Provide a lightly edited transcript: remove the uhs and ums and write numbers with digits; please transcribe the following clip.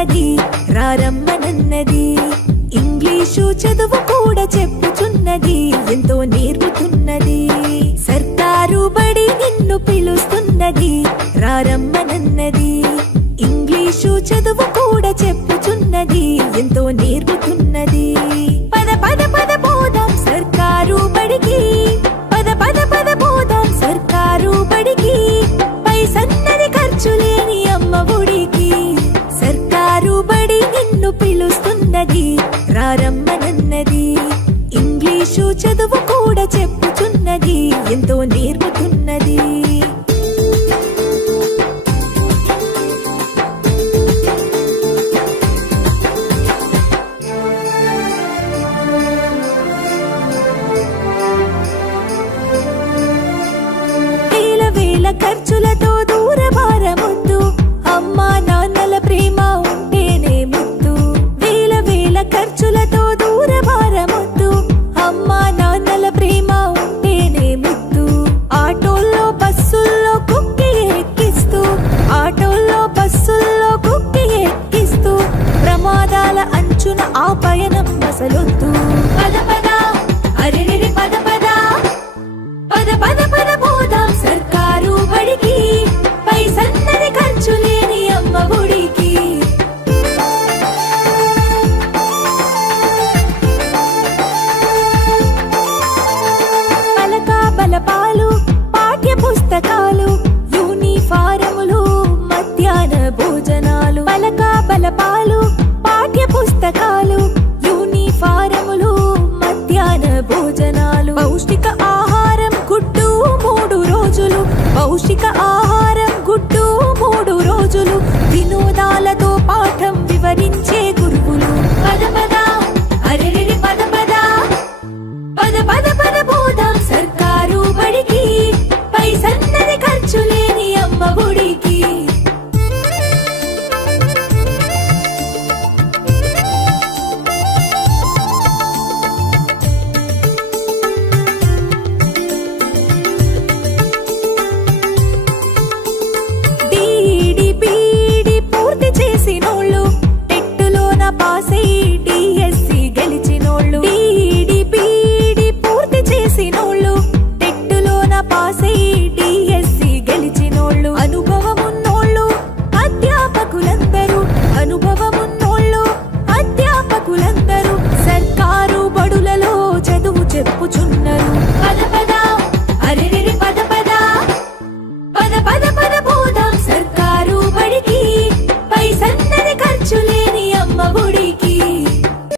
పిలుస్తున్నది రారమ్మనన్నది. English చదువు కూడా చెప్పుచున్నది, ఎంతో నేర్పుతున్నది. సర్కారు బడి నిన్ను పిలుస్తున్నది రారమ్మనన్నది. ఇంగ్లీషు చదువు కూడా చెప్పుచున్నది, ఎంతో నేర్పుతున్నది. పద పద పద పోదాం సర్కారు బడికి, పద పద పద పోదాం సర్కారు బడికి. పైసన్నది ఖర్చు లేని అమ్మ ఒడికి. సర్కారు బడి నిన్ను పిలుస్తున్నది రారమ్మనన్నది. ఇంగ్లీషు చదువు కూడా చెప్పుచున్నది, ఎంతో నేర్పుతున్నది. ఖర్చులతో దూరభారమొద్దు, అమ్మా నాన్నల ప్రేమ ఉంటేనే ముద్దు. వేల వేల ఖర్చులతో దూరభారమొద్దు, అమ్మా నాన్నల ప్రేమ ఉంటేనే ముద్దు. ఆటోల్లో బస్సుల్లో కుక్కి ఎక్కిస్తూ, ఆటోల్లో బస్సుల్లో కుక్కి ఎక్కిస్తూ, ప్రమాదాల అంచున ఆ పయనం అసలొద్దు. పద పద అరెరెరి పద పద, పద పద పద పోదాం సర్కారు బడికి. పైసన్నది ఖర్చు లేని అమ్మ ఒడికి. పలక బలపాలు పాఠ్య పుస్తకాలు, యూనిఫారములు మధ్యాహ్న భోజనాలు. పలక బలపాలు పాఠ్య పుస్తకాలు, యూనిఫారములు మధ్యాహ్న భోజనాలు. పౌష్టిక ఆహారం గుడ్డు 3 రోజులు, పౌష్టిక